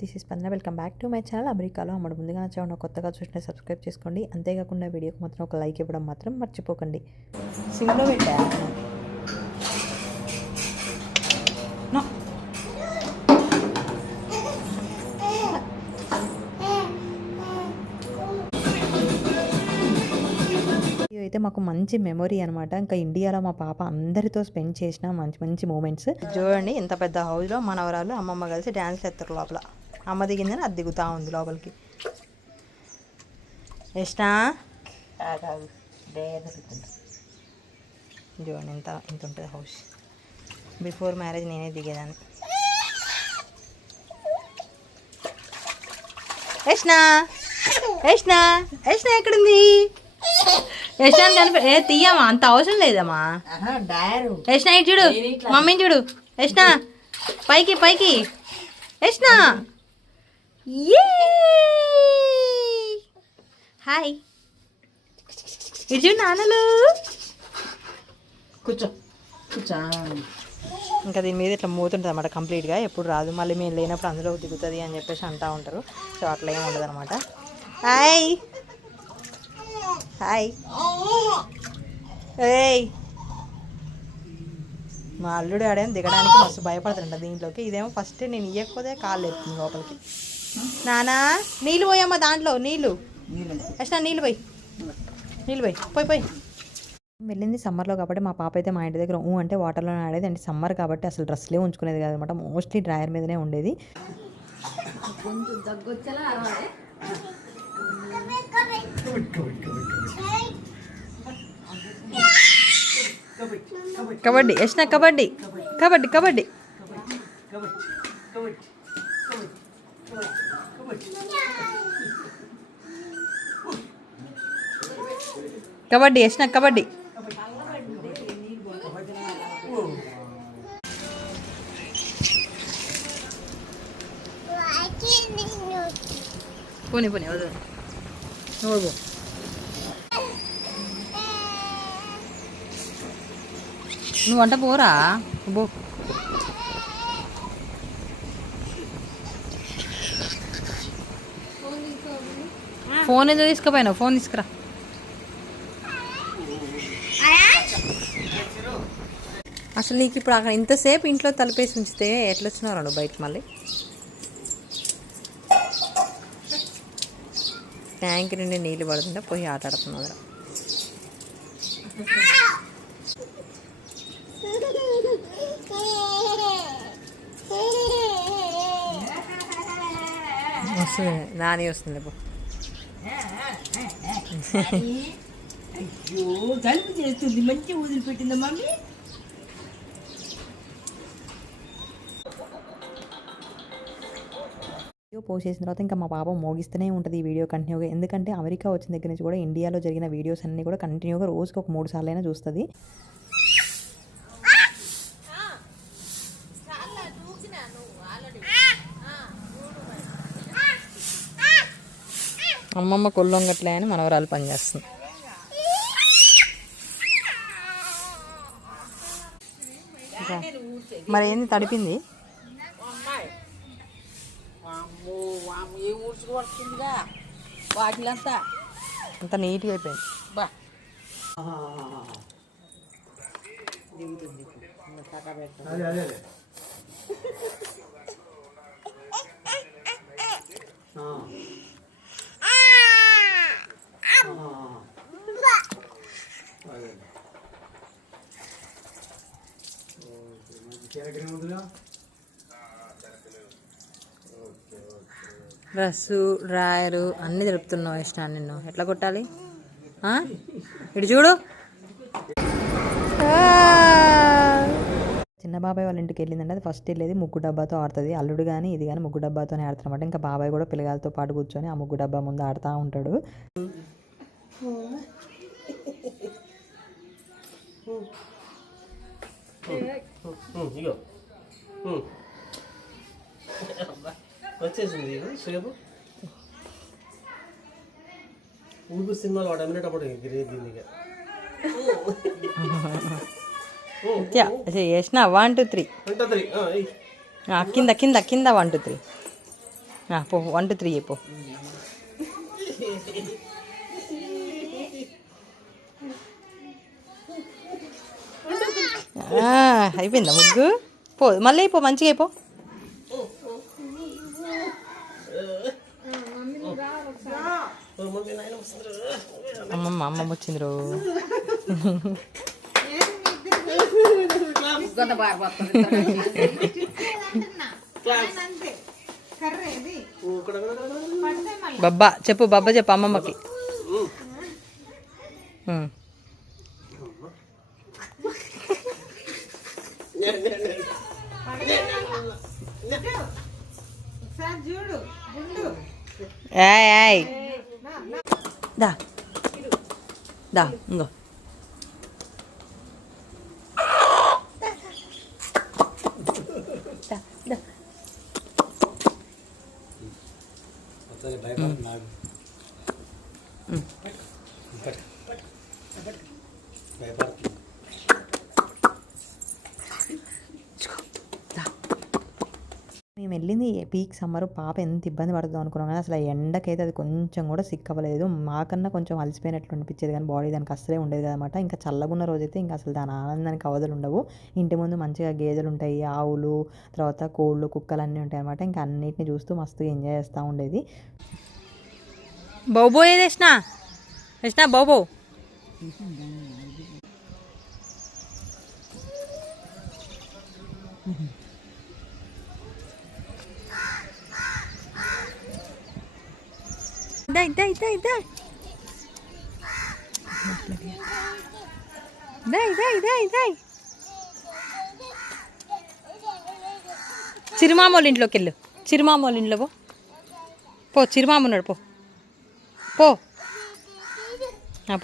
This is స్పందన. Welcome back to my channel. అమెరికాలో అమ్మడు. ముందుగా నా కొత్తగా చూసిన సబ్స్క్రైబ్ చేసుకోండి. అంతేకాకుండా వీడియోకి మాత్రం ఒక లైక్ ఇవ్వడం మాత్రం మర్చిపోకండి. సిమ్లో పెట్టా అయితే మాకు మంచి మెమొరీ అనమాట. ఇంకా ఇండియాలో మా పాప అందరితో స్పెండ్ చేసిన మంచి మంచి మూమెంట్స్. చూడండి ఎంత పెద్ద హౌస్లో మనవరాలు అమ్మమ్మ కలిసి డ్యాన్స్ చేస్తారు. లోపల అమ్మ దిగిందని అది దిగుతూ ఉంది లోపలికి. ఇష్టా చూడండి ఇంత ఉంటుంది హౌస్. బిఫోర్ మ్యారేజ్ నేనే దిగేదాన్ని. యష్నా యష్నా యష్నా ఎక్కడుంది? యష్నాన్ని కనిపి తీయమ్మా, అంత అవసరం లేదమ్మా. యష్నా ఇటు చూడు, మమ్మీని చూడు. యష్నా పైకి పైకి. యష్నా హాయ్. ఇటు చూడు నాన్నలు. కూర్చో కూర్చో. ఇంకా దీని మీద ఇట్లా మూతుంటుంది అనమాట కంప్లీట్గా. ఎప్పుడు రాదు, మళ్ళీ మేము లేనప్పుడు అందులో దిగుతుంది అని చెప్పేసి అంటూ ఉంటారు. సో అట్లా ఏమి ఉండదు అనమాట. Hi hi. ఏయ్ మా అల్లుడు ఆడేమో దిగడానికి మస్తు భయపడుతుంట దీంట్లోకి. ఇదేమో ఫస్ట్ నేను ఇవ్వకపోతే కాళ్ళు ఎత్తుంది లోపలికి. నానా నీళ్ళు పోయమ్మా దాంట్లో, నీళ్ళు అసలు నీళ్ళు పోయి, నీళ్ళు పోయి పోయి పోయి. వెళ్ళింది సమ్మర్లో కాబట్టి మా పాప అయితే మా ఇంటి దగ్గర అంటే వాటర్లోనే ఆడేది. అంటే సమ్మర్ కాబట్టి అసలు డ్రెస్లే ఉంచుకునేది కాదనమాట. మోస్ట్లీ డ్రైయర్ మీదనే ఉండేది. కబడ్డీ యష్నా, కబడ్డీ కబడ్డీ కబడ్డీ. కబడ్డీ యష్నా, కబడ్డీ. పోనీ పోనీ వద్దు నువ్వు. నువ్వు అంట పోరా బో. ఫోన్ ఎందుకు తీసుకుపోయినావు? ఫోన్ తీసుకురా. అసలు నీకు ఇప్పుడు అక్కడ ఇంతసేపు ఇంట్లో తలుపేసి ఉంచితే ఎట్లా వచ్చినావు నువ్వు బయటకు? మళ్ళీ ట్యాంక్ నుండి నీళ్ళు పడుతుంటే పోయి ఆట ఆడుతున్నావు. వస్తుంది నాని వస్తుంది. చేస్తుంది మంచిగా వదిలిపెట్టిందా మమ్మీ? వీడియో పోస్ట్ చేసిన తర్వాత ఇంకా మా పాప మోగిస్తూనే ఉంటుంది ఈ వీడియో కంటిన్యూగా. ఎందుకంటే అమెరికా వచ్చిన దగ్గర నుంచి కూడా ఇండియాలో జరిగిన వీడియోస్ అన్నీ కూడా కంటిన్యూగా రోజుకి ఒక 3 సార్లు అయినా చూస్తుంది. అమ్మమ్మ కొల్లొంగట్లే అని మనవరాలు పనిచేస్తుంది. మరి ఏంది తడిపింది? వాటిలంతా అంత నీట్గా అయిపోయింది. బా డ్రెస్సు డ్రాయరు అన్నీ తెలుపుతున్నావు. ఇష్టం నిన్ను ఎట్లా కొట్టాలి? ఇటు చూడు. చిన్న బాబాయ్ వాళ్ళ ఇంటికి వెళ్ళిందంటే అది ఫస్ట్ వెళ్ళేది ముగ్గు డబ్బాతో ఆడుతుంది. అల్లుడు కానీ ఇది కానీ ముగ్గు డబ్బాతోనే ఆడుతున్నమాట. ఇంకా బాబాయ్ కూడా పిల్లగాలతో పాటు కూర్చొని ఆ ముగ్గు డబ్బా ముందు ఆడుతూ ఉంటాడు. వచ్చేసింది సేపు ఊరు సినిమాలు వాడు అమ్మినప్పుడు దీనిగా చేసిన 1 2 3 కింద కింద కింద 1 2 3 పో 1 2 3 పో. అయిపోయిందా ముగ్గు? పో మళ్ళీ అయిపో, మంచిగా అయిపో. అమ్మమ్మ వచ్చింది రో. బబ్బా చెప్పు, బబ్బా చెప్పు అమ్మమ్మకి. ఏయ్ దా దా ఇంకో మేము వెళ్ళింది పీక్ సమ్మర్. పాప ఎంత ఇబ్బంది పడుతుందో అనుకున్నాం కానీ అసలు ఎండకైతే అది కొంచెం కూడా సిక్ అవ్వలేదు. మాకన్నా కొంచెం అలసిపోయినట్లు అనిపించేది కానీ బాడీ దానికి అస్సలే ఉండేది కదనమాట. ఇంకా చల్లగున్న రోజైతే ఇంకా అసలు దాని ఆనందానికి అవధులు ఉండవు. ఇంటి ముందు మంచిగా గేదెలు ఉంటాయి, ఆవులు, తర్వాత కోళ్ళు, కుక్కలు అన్నీ ఉంటాయి అనమాట. ఇంకా అన్నిటిని చూస్తూ మస్తుగా ఎంజాయ్ చేస్తూ ఉండేది. బౌబో ఏది యష్నా బౌబో. చిరుమామూల ఇంట్లోకి వెళ్ళు, చిరుమామూల ఇంట్లో పో, చిరుమామ ఉన్నాడు పో పో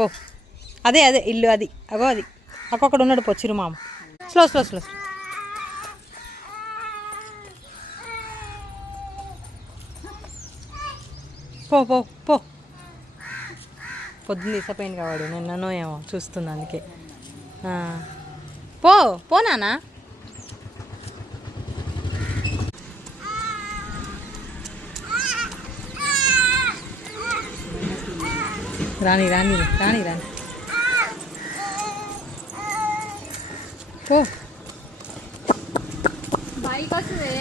పో. అదే అదే ఇల్లు, అది అగో అది అక్కడ ఉన్నాడు పో చిరుమామ. స్లో స్లో స్లో పో పో పో. పొద్దున్న తీసపోయింది కావాడు, నిన్ననో ఏమో చూస్తుంది అందుకే. పో పో నానా. రాని రాని రాని రాని పో. బైక్ వస్తుంది.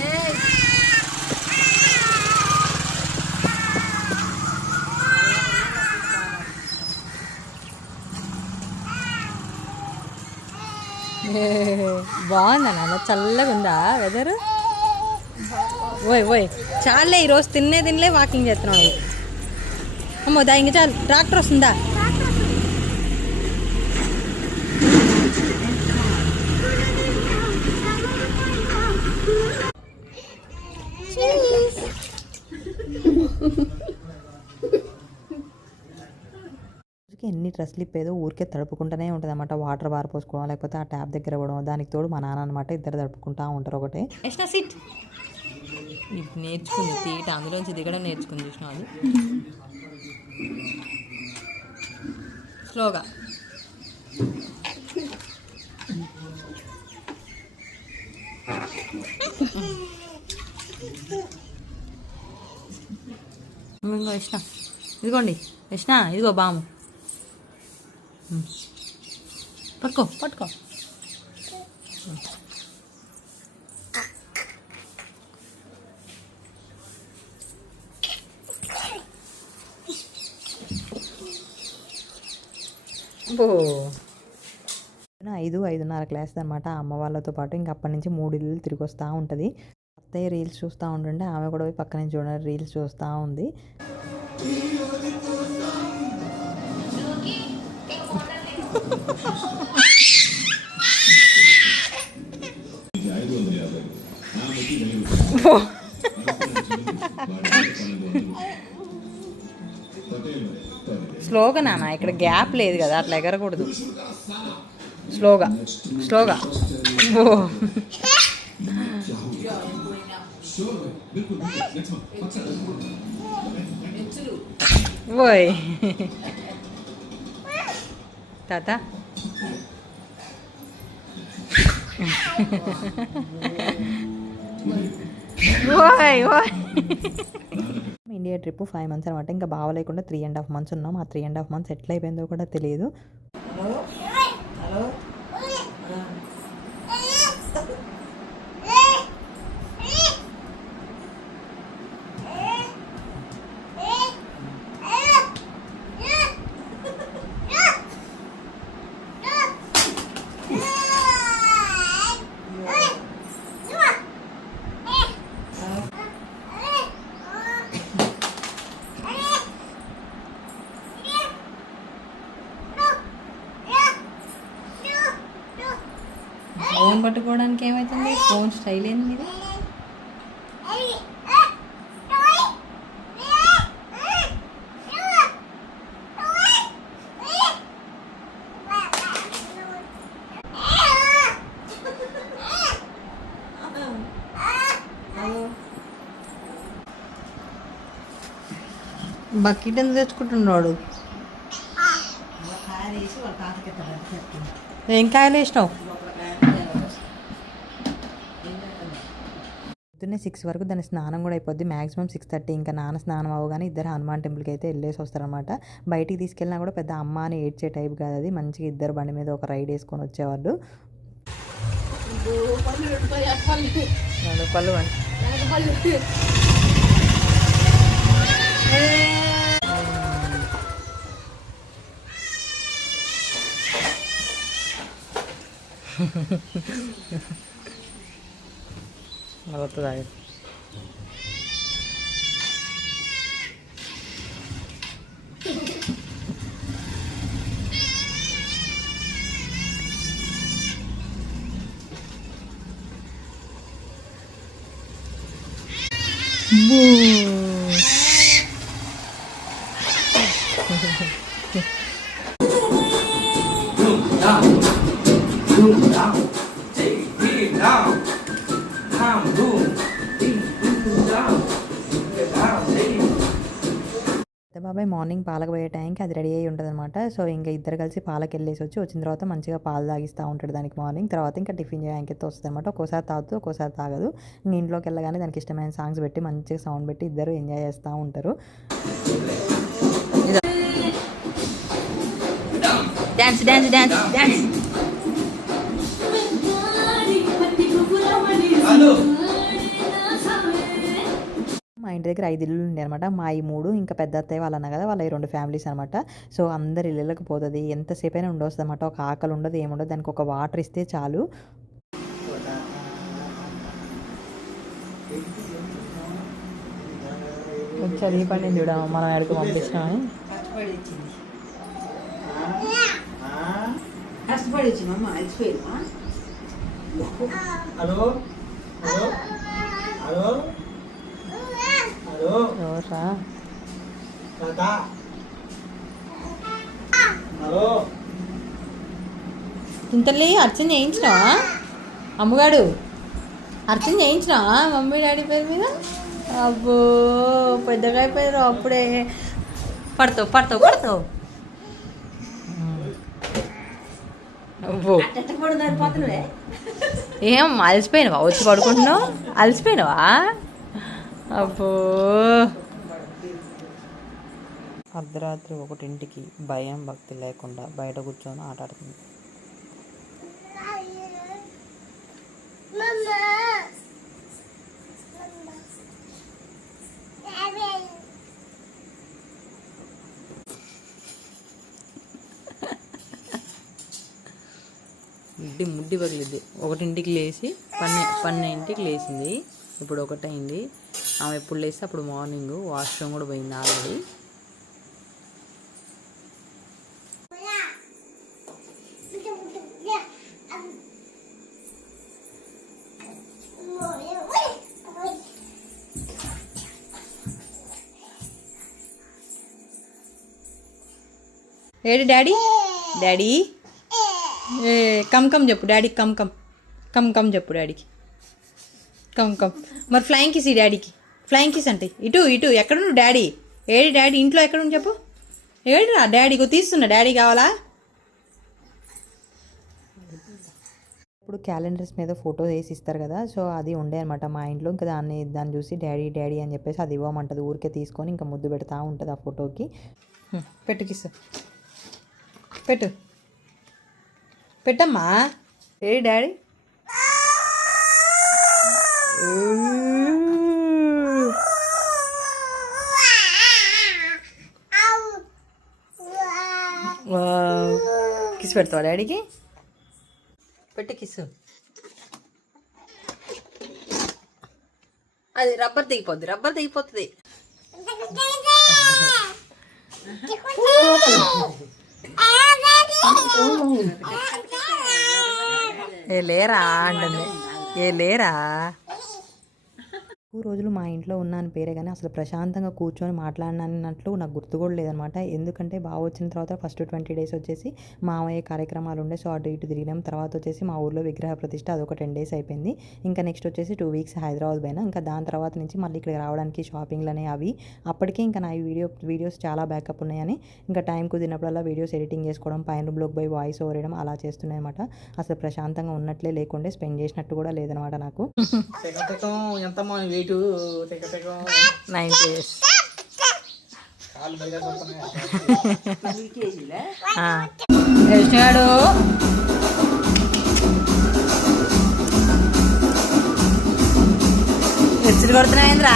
బాగుందా నాన్న? చల్లగా ఉందా వెదర్? ఓయ్ ఓయ్ చాలే, ఈరోజు తినలే వాకింగ్ చేస్తున్నావు. అమ్మో దా ఇంక చాలు. ట్రాక్టర్ వస్తుందా? ఎన్ని డ్రెస్లు ఇప్పేదో ఊరికే తడుపుకుంటూనే ఉంటుంది అనమాట. వాటర్ పారిపోసుకోవడం, లేకపోతే ఆ ట్యాప్ దగ్గర ఇవ్వడం. దానికి తోడు మా నాన్న అనమాట, ఇద్దరు తడుపుకుంటూ ఉంటారు ఒకటే. ఎస్నా సిట్ నేర్చుకుంది తీట, అందులోంచి దిగడం నేర్చుకుంది చూసిన. అది స్లోగా ఇంకో యష్నా, ఇదిగోండి యష్నా, ఇదిగో బాము పట్టుకో పట్టుకో. ఓ 5-5:30 క్లాస్ అనమాట అమ్మ వాళ్ళతో పాటు. ఇంక అప్పటి నుంచి 3 ఇల్లు తిరిగి వస్తూ ఉంటుంది. అత్తయ్య రీల్స్ చూస్తూ ఉంటుండే, ఆమె కూడా పోయి పక్క నుంచి చూడండి రీల్స్ చూస్తూ ఉంది. స్లోగా నాన్న, ఇక్కడ గ్యాప్ లేదు కదా, అట్లా ఎగరకూడదు. స్లోగా స్లోగా. ఓయ్ తాత ఇండియా ట్రిప్ 5 months అనమాట. ఇంకా బావ లేకుండా 3.5 months ఉన్నాం. ఆ 3.5 months ఎట్లా అయిపోయిందో కూడా తెలియదు. ఫోన్ పట్టుకోవడానికి ఏమవుతుంది? ఫోన్ స్టైల్ ఏంది మీది? బకెట్ ఎందుకు తెచ్చుకుంటున్నాడు? ఏం కాయలు వేసినావు? పొద్దున్నే 6 వరకు దాని స్నానం కూడా అయిపోద్ది. మ్యాక్సిమం 6:30. ఇంకా నాన్న స్నానం అవ్వగానే ఇద్దరు హనుమాన్ టెంపుల్కి అయితే వెళ్ళేసి వస్తారనమాట. బయటికి తీసుకెళ్ళినా కూడా పెద్ద అమ్మ అని ఏడ్చే టైప్ కాదు అది. మంచిగా ఇద్దరు బండి మీద ఒక రైడ్ వేసుకొని వచ్చేవాళ్ళు. పళ్ళు వస్తుంది. బాబాయ్ మార్నింగ్ పాలకు పోయే టైంకి అది రెడీ అయ్యి ఉంటుంది అనమాట. సో ఇంకా ఇద్దరు కలిసి పాలకు వెళ్ళేసి వచ్చిన తర్వాత మంచిగా పాలు తాగిస్తూ ఉంటాడు దానికి మార్నింగ్. తర్వాత ఇంకా టిఫిన్ చేయడానికి అయితే వస్తుంది అనమాట. ఒక్కోసారి తాగుతూ ఒక్కోసారి తాగదు. ఇంట్లోకి వెళ్ళగానే దానికి ఇష్టమైన సాంగ్స్ పెట్టి మంచిగా సౌండ్ పెట్టి ఇద్దరు ఎంజాయ్ చేస్తూ ఉంటారు. Dance dance dance dance. మా ఇంటి దగ్గర 5 ఇల్లులు ఉండే అనమాట. మా ఈ 3 ఇంకా పెద్ద అత్తయ్య వాళ్ళు అన్న కదా, వాళ్ళ 2 ఫ్యామిలీస్ అనమాట. సో అందరి ఇళ్ళకి పోతుంది. ఎంతసేపు అయినా ఉండొస్తుంది అనమాట. ఒక ఆకలి ఉండదు, ఏముండదు. దానికి ఒక వాటర్ ఇస్తే చాలు. చదివి పండింది కూడా మనం ఎక్కడికి పంపించినామని కష్టపడి వచ్చిందమ్మా, అలసిపోయిందా? Hello hello hello hello hello ఇంతలే అర్చన చేయించినావా? అమ్మగాడు అర్చన చేయించినావా మమ్మీ డాడీ పేరు మీద? అబ్బో పెద్దగా అయిపోయారు అప్పుడే. పడతావు పడతావు పడతావు. అబ్బో ఏం అలసిపోయినావా? వచ్చి పడుకుంటున్నావు? అలసిపోయినావా? అబ్బో. అర్ధరాత్రి 1ంటికి భయం భక్తి లేకుండా బయట కూర్చొని ఆట ఆడుతుంది. ముడ్డి పగిలిద్ది. 1ంటికి లేచి 12ంటికి లేచింది. ఇప్పుడు 1 అయింది. ఆమె ఎప్పుడు లేస్తే అప్పుడు మార్నింగ్. వాష్రూమ్ కూడా పోయింది already. AD daddy? Daddy come come చెప్పు డాడీకి. కమ్ కమ్ కమ్ కమ్ చెప్పు డాడీకి. Come come. మరి ఫ్లయింగ్ కిస్ ఈ డాడీకి. ఫ్లయింగ్ కిస్ అంటే ఇటు ఇటు. ఎక్కడున్నాడు డాడీ? AD daddy? ఇంట్లో ఎక్కడుండి చెప్పు. ఏడిరా డాడీకి తీస్తున్నా. డాడీ కావాలా? ఇప్పుడు క్యాలెండర్స్ మీద ఫోటో వేసి ఇస్తారు కదా, సో అది ఉండే అనమాట మా ఇంట్లో. ఇంకా దాన్ని చూసి డాడీ డాడీ అని చెప్పేసి అది ఇవ్వమంటుంది. ఊరికే తీసుకొని ఇంకా ముద్దు పెడతా ఉంటుంది ఆ ఫోటోకి. పెట్టు కిస్, పెట్టు, పెట్టమ్మా. ఏ డాడీ కిస్ పెడతావా డాడీకి? పెట్టు కిస్సు. అది రబ్బర్ తెగిపోతుంది. ఏ లేరా అంటుంది, ఏ లేరా. ఎక్కువ రోజులు మా ఇంట్లో ఉన్నాను పేరే కానీ అసలు ప్రశాంతంగా కూర్చొని మాట్లాడినట్లు నాకు గుర్తు కూడా లేదనమాట. ఎందుకంటే బాగా వచ్చిన తర్వాత ఫస్ట్ 20 days వచ్చేసి మామయ్య కార్యక్రమాలు ఉండే, సో అటు ఇటు తిరిగినాం. తర్వాత వచ్చేసి మా ఊర్లో విగ్రహ ప్రతిష్ట, అదొక 10 days అయిపోయింది. ఇంకా నెక్స్ట్ వచ్చేసి 2 weeks హైదరాబాద్ పోయినా. ఇంకా దాని తర్వాత నుంచి మళ్ళీ ఇక్కడ రావడానికి షాపింగ్లు అనేవి అవి. అప్పటికే ఇంకా నా వీడియోస్ చాలా బ్యాకప్ ఉన్నాయని ఇంకా టైం కుదిరినప్పుడల్లా వీడియోస్ ఎడిటింగ్ చేసుకోవడం, పైన రూమ్లోకి పోయి వాయిస్ ఓవర్ వేయడం అలా చేస్తున్నాయి అనమాట. అసలు ప్రశాంతంగా ఉన్నట్లే లేకుండే, స్పెండ్ చేసినట్టు కూడా లేదనమాట నాకు. 9 days. కృష్ణగాడు ఎచ్చులు కొడుతున్నాయింద్రా.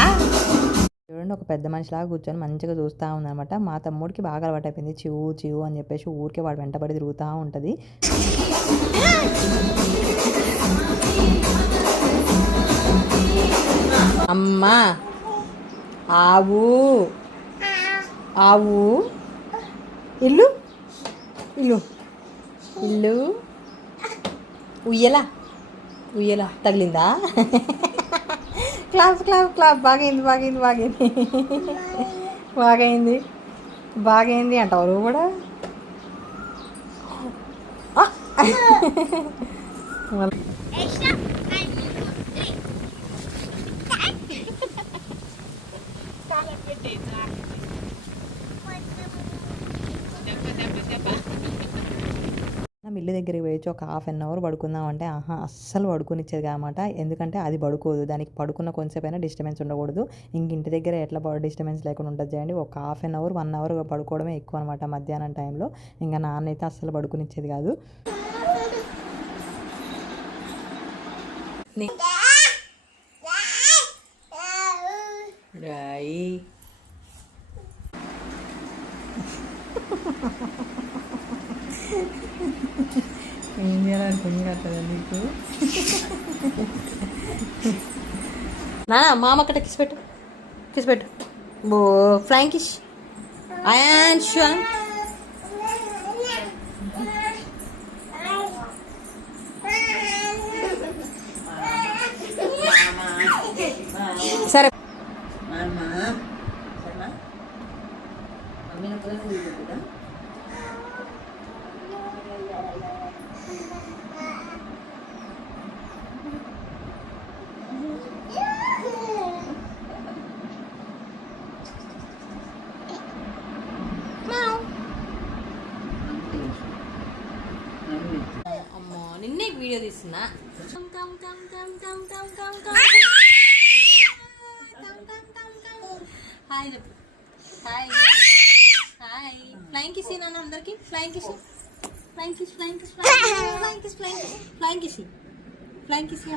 చూడండి, ఒక పెద్ద మనిషిలాగా కూర్చొని మంచిగా చూస్తూ ఉందన్నమాట. మా తమ్ముడికి బాగా అలవాటు అయిపోయింది చివు అని చెప్పేసి ఊరికే వాడు వెంటబడి తిరుగుతూ ఉంటుంది. అమ్మా ఆవు ఇల్లు ఉయ్యలా తగిలిందా? క్లాప్ బాగైంది అంటావు నువ్వు కూడా. మిల్లు దగ్గరికి పోయొచ్చు ఒక 1/2 hour పడుకుందామంటే అస్సలు పడుకునిచ్చేది కాదన్నమాట. ఎందుకంటే అది పడుకోదు, దానికి పడుకున్న కొంచెంసేపైనా డిస్టర్బెన్స్ ఉండకూడదు. ఇంటి దగ్గర ఎట్లా డిస్టర్బెన్స్ లేకుండా ఉంటుంది చేయండి. ఒక 1/2 hour 1 hour పడుకోవడమే ఎక్కువ అనమాట మధ్యాహ్నం టైంలో. ఇంకా నాన్న అయితే అస్సలు పడుకునిచ్చేది కాదు. ఏం చేయాలనుకుని కదా నీకు. నా మామ అక్కడ కిస్ పెట్టు బో ఫ్లైంగ్ కిస్. అండ్ షూన్ సరే. అమ్మో నిన్నే వీడియో తీస్తున్నా. హాయ్ చెప్పు. హాయ్ ఫ్లైంగ్ కిస్ నాన్న అందరికి. ఫ్లైంగ్ కిస్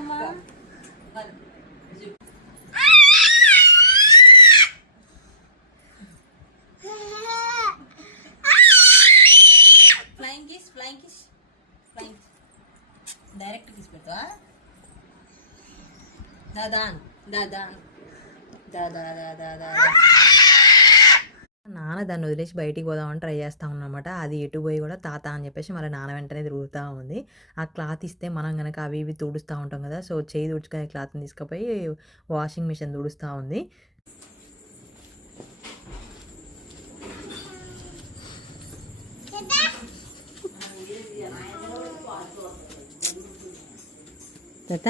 అమ్మా. ఫ్లైంగ్ కిస్ డైరెక్ట్ కిస్ పెడతావా? దాదా నాన్న దాన్ని వదిలేసి బయటికి పోదామని ట్రై చేస్తూ ఉన్నమాట. అది ఎటు పోయి కూడా తాత అని చెప్పేసి మళ్ళీ నాన్న వెంటనే తిరుగుతూ ఉంది. ఆ క్లాత్ ఇస్తే మనం కనుక అవి ఇవి తుడుస్తూ ఉంటాం కదా, సో చేయి తుడుచుకునే క్లాత్ని తీసుకుపోయి వాషింగ్ మిషన్ తుడుస్తూ ఉంది. తాత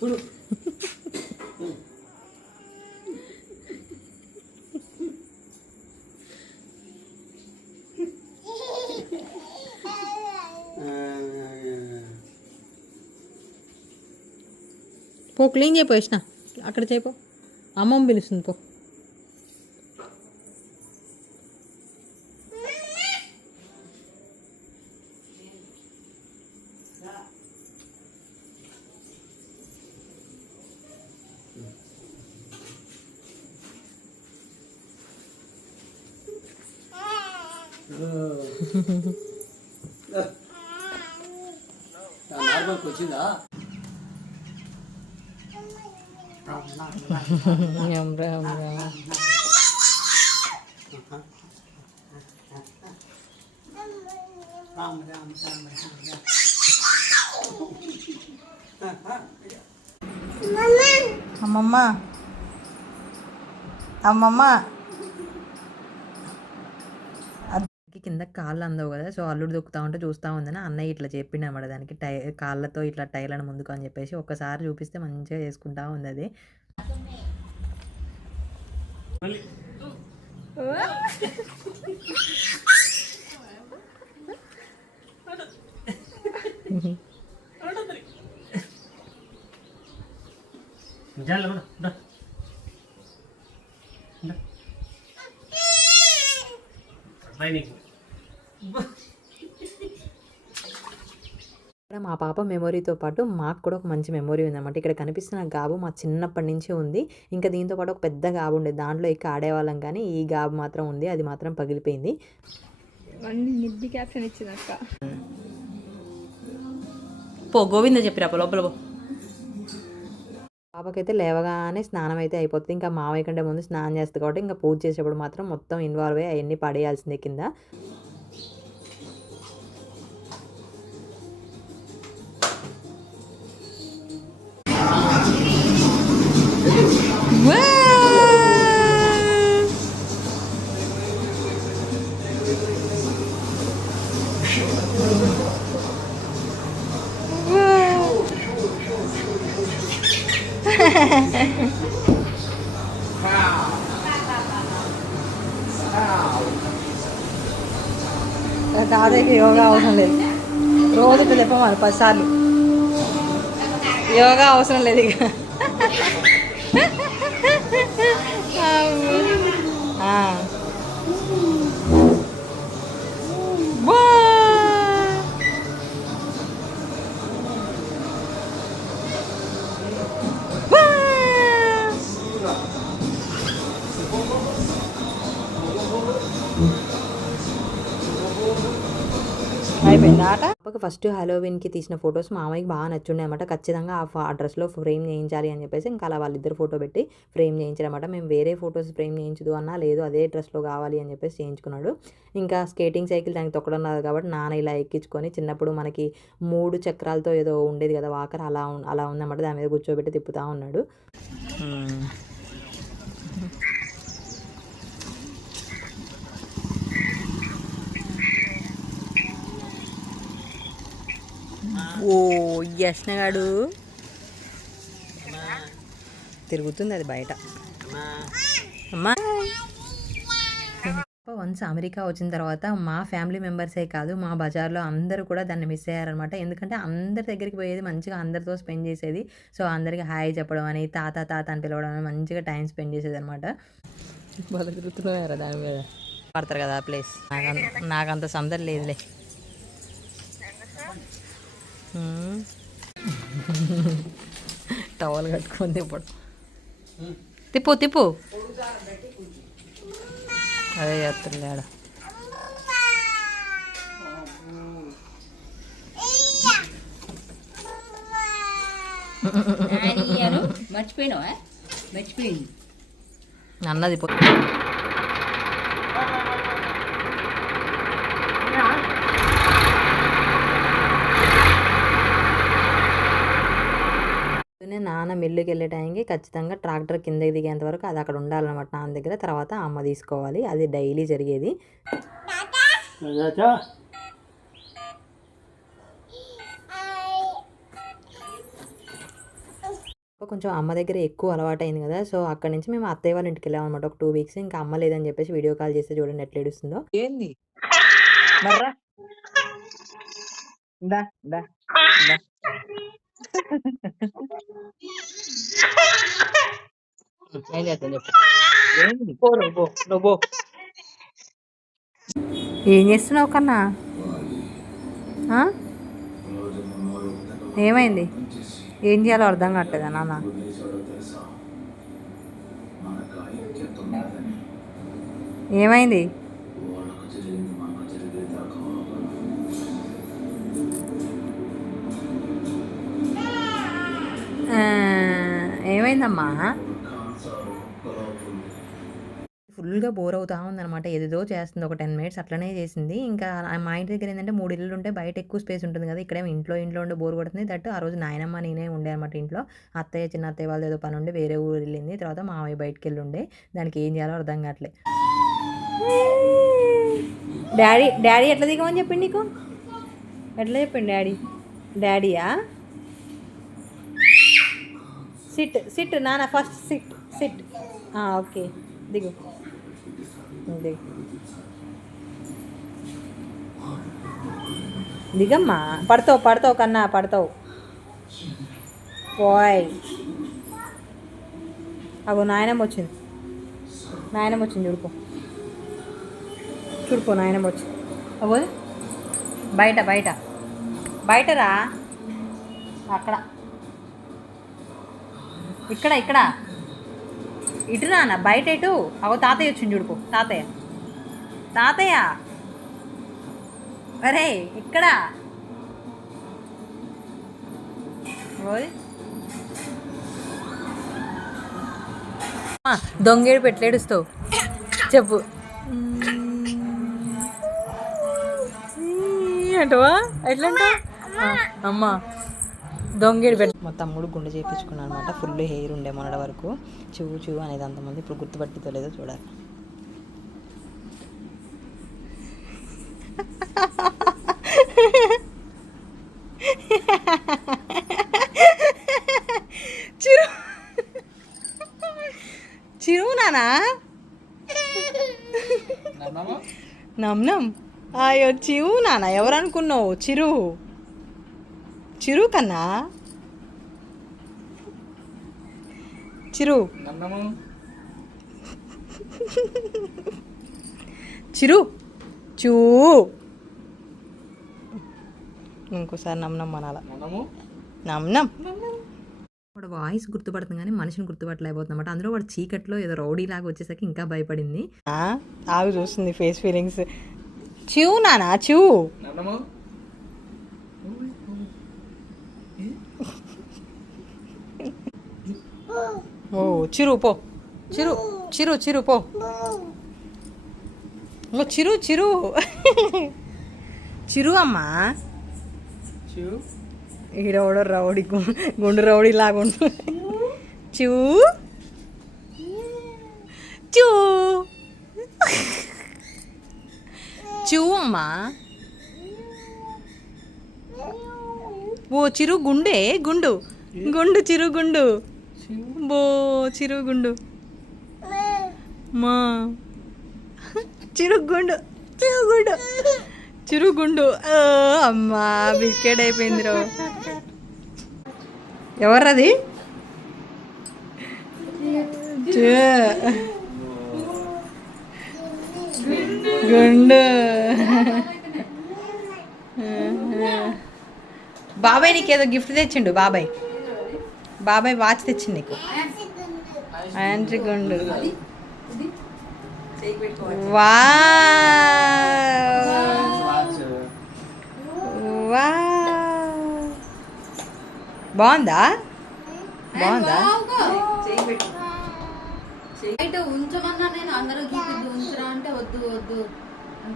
చూడు పో క్లీన్ చేయపో ఇష్ట అక్కడ చేయపో అమ్మమ్మ పిలుస్తుంది పో నార్మల్కి వచ్చిందా అమ్మమ్మ అమ్మమ్మ కింద కాళ్ళు అందవు కదా సో అల్లుడు దొక్కుతా ఉంటే చూస్తూ ఉందని అన్నయ్య ఇట్లా చెప్పిండు అనమాట దానికి కాళ్ళతో ఇట్లా టైర్లను ముందుకు అని చెప్పేసి ఒక్కసారి చూపిస్తే మంచిగా చేసుకుంటా ఉంది అది ఇక్కడ మా పాప మెమొరీతో పాటు మాకు కూడా ఒక మంచి మెమొరీ ఉందన్నమాట. ఇక్కడ కనిపిస్తున్న గాబు మా చిన్నప్పటి నుంచి ఉంది. ఇంకా దీంతో పాటు ఒక పెద్ద గాబు ఉండేది, దాంట్లో ఎక్కి ఆడేవాళ్ళం. కానీ ఈ గాబు మాత్రం ఉంది, అది మాత్రం పగిలిపోయింది. క్యాప్షన్ ఇచ్చిందక్క. పో గోవింద చెప్పిరా పో లోపల పో. పాపకైతే లేవగానే స్నానం అయితే అయిపోతుంది. ఇంకా మావయ్య కంటే ముందు స్నానం చేస్తుంది కాబట్టి ఇంకా పూజ చేసేప్పుడు మాత్రం మొత్తం ఇన్వాల్వ్ అయ్యి అవన్నీ పడేయాల్సిందే కింద. తాతయ్యకి యోగా అవసరం లేదు, రోజు ఇట్లా చెప్పమని 10 సార్లు. యోగా అవసరం లేదు ఇక. అయిపోయింది ఆట. ఫస్ట్ హాలోవిన్కి తీసిన ఫొటోస్ మామయ్యకి బాగా నచ్చుండే అనమాట. ఖచ్చితంగా ఆ డ్రెస్లో ఫ్రేమ్ చేయించాలి అని చెప్పేసి ఇంకా అలా వాళ్ళిద్దరు ఫోటో పెట్టి ఫ్రేమ్ చేయించారన్నమాట. మేము వేరే ఫొటోస్ ఫ్రేమ్ చేయించదు అన్నా లేదు, అదే డ్రెస్లో కావాలి అని చెప్పేసి చేయించుకున్నాడు. ఇంకా స్కేటింగ్ సైకిల్ దానికి తొక్కడం రాదు కాబట్టి నాన్న ఇలా ఎక్కించుకొని, చిన్నప్పుడు మనకి 3 చక్రాలతో ఏదో ఉండేది కదా వాకర్, అలా ఉందన్నమాట. దాని మీద కూర్చోబెట్టి తిప్పుతూ ఉన్నాడు. ఓ యష్ణగాడు తిరుగుతుంది అది బయట. అమ్మా వన్స్ అమెరికా వచ్చిన తర్వాత మా ఫ్యామిలీ మెంబర్సే కాదు, మా బజార్లో అందరూ కూడా దాన్ని మిస్ అయ్యారనమాట. ఎందుకంటే అందరి దగ్గరికి పోయేది, మంచిగా అందరితో స్పెండ్ చేసేది. సో అందరికి హాయ్ చెప్పడం అని, తాత అని పిలవడం అని, మంచిగా టైం స్పెండ్ చేసేది అనమాట. వాళ్ళు తిరుగుతున్నారా దాని మీద పడతారు కదా ఆ ప్లేస్. నాకంత సందడి లేదులే. టవల్ కట్టుకొని తిప్పు అదే చేస్తుంది ఆడ. మర్చిపోయింది అన్నది నాన్న మిల్లుకి వెళ్ళే టైంకి ఖచ్చితంగా ట్రాక్టర్ కిందకి దిగేంత వరకు అది అక్కడ ఉండాలన్నమాట నాన్న దగ్గర. తర్వాత అమ్మ తీసుకోవాలి, అది డైలీ జరిగేది. కొంచెం అమ్మ దగ్గర ఎక్కువ అలవాటు అయింది కదా, సో అక్కడి నుంచి మేము అత్తయ్య వాళ్ళ ఇంటికి వెళ్ళాం అనమాట ఒక 2 వీక్స్. ఇంకా అమ్మ లేదని చెప్పేసి వీడియో కాల్ చేస్తే చూడండి ఎట్లా ఏడుస్తుందో. ఏంది ఏం చేస్తాను చెప్పు. పో నువ్వు పో, నువ్వు పో. ఏం చేస్తున్నావు కన్నా? ఆ? ఏమైంది? ఏం చేయాలో అర్థం కావట్లేదా నాన్న? ఏమైంది? ఏమైందమ్మా? ఫుల్గా బోర్ అవుతా ఉందన్నమాట. ఏదేదో చేస్తుంది. ఒక 10 మినిట్స్ అట్లనే చేసింది. ఇంకా మా ఇంటి దగ్గర ఏంటంటే 3 ఇల్లులు ఉంటే బయట ఎక్కువ స్పేస్ ఉంటుంది కదా. ఇక్కడేమో ఇంట్లో ఉండి బోర్ కొడుతుంది. దట్ ఆ రోజు నాయనమ్మ నేనే ఉండే అనమాట ఇంట్లో. అత్తయ్య చిన్న అత్తయ్య వాళ్ళు ఏదో పని ఉండి వేరే ఊరు వెళ్ళింది. తర్వాత మామయ్య బయటకు వెళ్ళి ఉండే. దానికి ఏం చేయాలో అర్థం కావట్లే. డాడీ ఎట్లా దిగమని చెప్పింది నీకు? ఎట్లా చెప్పింది డాడీయా? సిట్ నాన్న, ఫస్ట్ సిట్. ఓకే, దిగు. దిగమ్మా. పడతావు కన్నా, పడతావు. పోయ్. అగో నాయనమ్మ వచ్చింది చూడుకో నాయనమ్మ వచ్చింది. అగో బయటరా. అక్కడ ఇక్కడ ఇటు నాన్న, బయట ఇటు. అగో తాతయ్య వచ్చింది చూడుకో. తాతయ్య అరే ఇక్కడ. దొంగేడు పెట్టలేడుస్తావు చెప్పు. అంటవా ఎట్లంటా? అమ్మా దొంగేడు పెట్ట. మా తమ్ముడు గుండె చేయించుకున్నాను అనమాట. ఫుల్ హెయిర్ ఉండే మొన్నటి వరకు. చూ అనేది అంతమంది ఇప్పుడు గుర్తుపట్టితలేదో చూడాలి. చిరు నానా నమ్నం. అయ్యో చిరు నాన్న, ఎవరు అనుకున్నావు? చిరు కన్నా. చిరు చూ ఇంకోసారి నమ్నం అనాల. నమ్నం. వాడు వాయిస్ గుర్తుపడుతుంది కానీ మనిషిని గుర్తుపట్టలేకపోతుంది అనమాట. అందులో వాడు చీకట్లో ఏదో రౌడీ లాగా వచ్చేసరికి ఇంకా భయపడింది. ఆగు చూస్తుంది ఫేస్ ఫీలింగ్స్. చూ నానా చూ. ఓ చిరు పో. చిరు పో. ఓ చిరు అమ్మా. ఈడవడో రౌడీ గుండు రౌడీ లాగా ఉంటుంది. చూ అమ్మా. ఓ చిరు గుండు చిరు గుండు. బో చిరు గుండు మా చిరుగుండు. అమ్మా బిస్కెట్ అయిపోయింది రో. ఎవర్రది? గుండు. బాబాయ్ నీకేదో గిఫ్ట్ తెచ్చిండు. బాబాయ్ వాచ్ తెచ్చిండు నీకు. యాంట్రీ గుండు. బాగుందా? ఉంచమన్నా నేను. అందరూ ఉంచరా అంటే వద్దు అని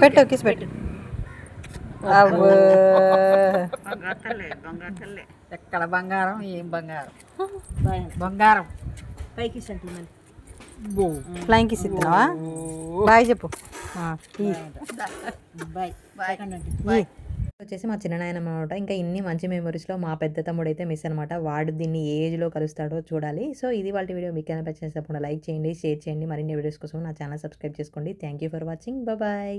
పెట్టు కిస్ పెట్టు. ఎక్కడ బంగారం? ఏం బంగారం? పైకి సెంటిమెంట్. ఫ్లైంగ్ కిస్ ఇస్తున్నావా బాయ్ చెప్పు వచ్చేసి మా చిన్న నాయనమ్మ అనమాట. ఇంకా ఇన్ని మంచి మెమరీస్లో మా పెద్ద తమ్ముడు అయితే మిస్ అనమాట. వాడు దీన్ని ఏజ్లో కలుస్తాడో చూడాలి. సో ఇది వాళ్ళ వీడియో. మీకు ఏమైనా నచ్చినప్పుడు లైక్ చేయండి, షేర్ చేయండి. మరిన్ని వీడియోస్ కోసం నా ఛానల్ సబ్స్క్రైబ్ చేసుకోండి. Thank you for watching. Bye.